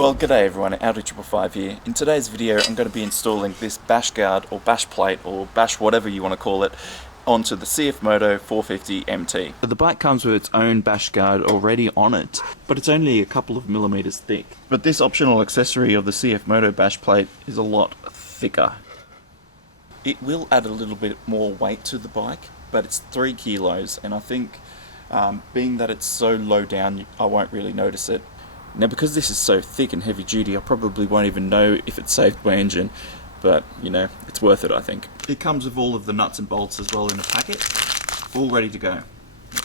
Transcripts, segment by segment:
Well, g'day everyone, Audi555 here. In today's video I'm going to be installing this bash guard or bash plate or bash whatever you want to call it onto the CFMOTO 450MT. The bike comes with its own bash guard already on it, but it's only a couple of millimeters thick. But this optional accessory of the CFMOTO bash plate is a lot thicker. It will add a little bit more weight to the bike, but it's 3 kilos, and I think being that it's so low down I won't really notice it. Now, because this is so thick and heavy duty, I probably won't even know if it saved my engine, but you know, it's worth it, I think. It comes with all of the nuts and bolts as well in a packet, all ready to go.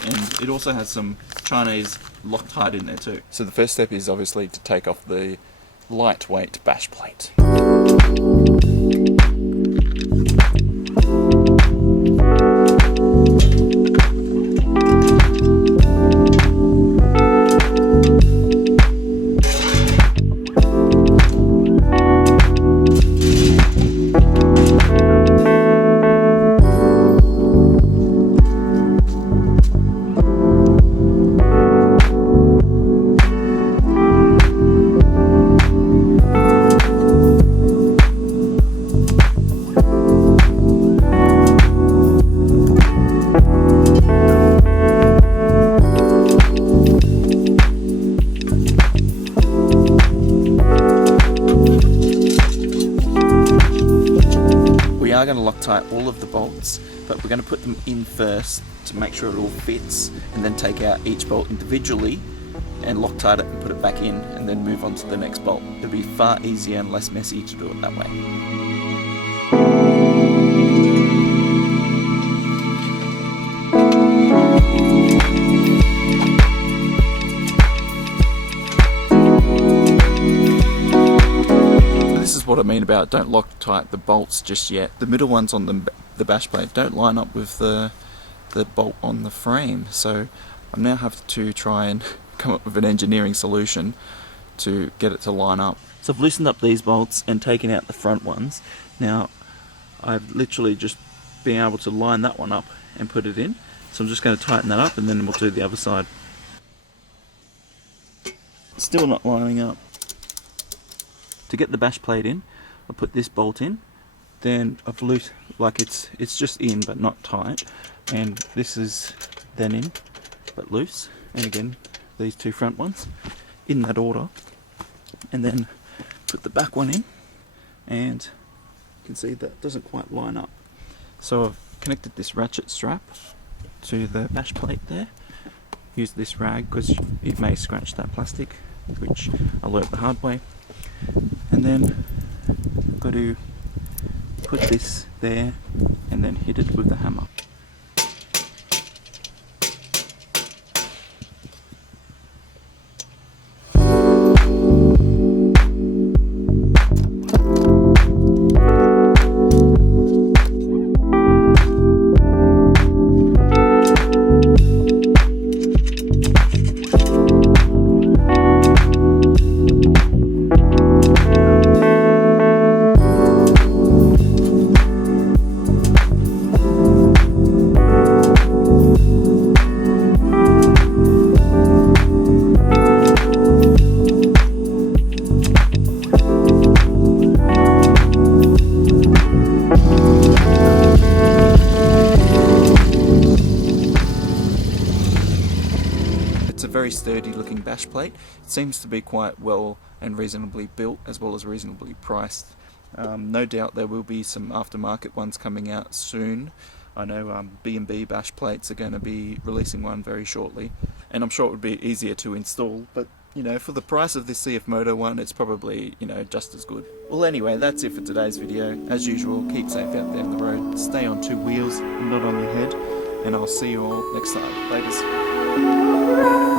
And it also has some Chinese Loctite in there too. So the first step is obviously to take off the lightweight bash plate. We are going to Loctite all of the bolts, but we're going to put them in first to make sure it all fits, and then take out each bolt individually and Loctite it and put it back in, and then move on to the next bolt. It'll be far easier and less messy to do it that way. What I mean about don't Loctite the bolts just yet. The middle ones on the bash plate don't line up with the bolt on the frame, so I now have to try and come up with an engineering solution to get it to line up. So I've loosened up these bolts and taken out the front ones. Now I've literally just been able to line that one up and put it in, so I'm just going to tighten that up and then we'll do the other side. Still not lining up. To get the bash plate in, I put this bolt in, then I've loose, like it's just in but not tight, and this is then in but loose, and again these two front ones in that order, and then put the back one in, and you can see that doesn't quite line up. So I've connected this ratchet strap to the bash plate there. Use this rag because it may scratch that plastic, which I learnt the hard way. And then I've got to put this there and then hit it with the hammer. Very sturdy looking bash plate. It seems to be quite well and reasonably built, as well as reasonably priced. No doubt there will be some aftermarket ones coming out soon. I know B&B bash plates are going to be releasing one very shortly, and I'm sure it would be easier to install, but you know, for the price of this CFMOTO one, it's probably, you know, just as good. Well anyway, that's it for today's video. As usual, keep safe out there on the road, stay on 2 wheels and not on your head, and I'll see you all next time. Laters.